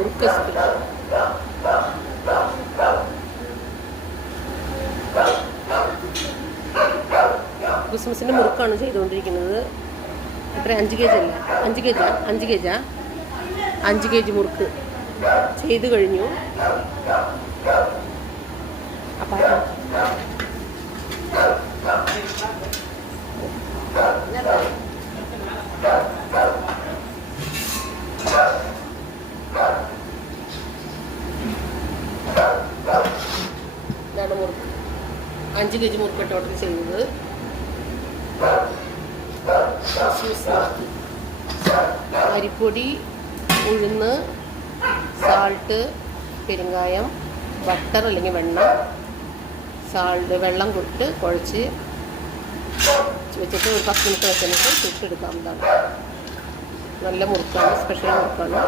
മുറുക്ക് special. ക്രിസ്മസിൻ്റെ മുറുക്കാണ് ചെയ്തുകൊണ്ടിരിക്കുന്നത്. എത്ര 5 kg അല്ല, 5 kg 5 kg മുറുക്ക് ചെയ്ത് കഴിഞ്ഞു. അപ്പം ഇതാണ് മുറുക്ക്. 5 kg മുറുക്ക് ടോട്ടൽ ചെയ്യുന്നത്. അരിപ്പൊടി, ഉഴുന്ന്, സാൾട്ട്, പെരുങ്കായം, ബട്ടർ അല്ലെങ്കിൽ വെണ്ണ, വെള്ളം കൊടുത്ത് കുഴച്ച് വെച്ചിട്ട് ഒരു 10 മിനിറ്റ് വെച്ചിട്ട് ചുട്ടെടുക്കാവുന്നതാണ്. നല്ല മുറുക്കാണ്, സ്പെഷ്യൽ മുറുക്കാണ്.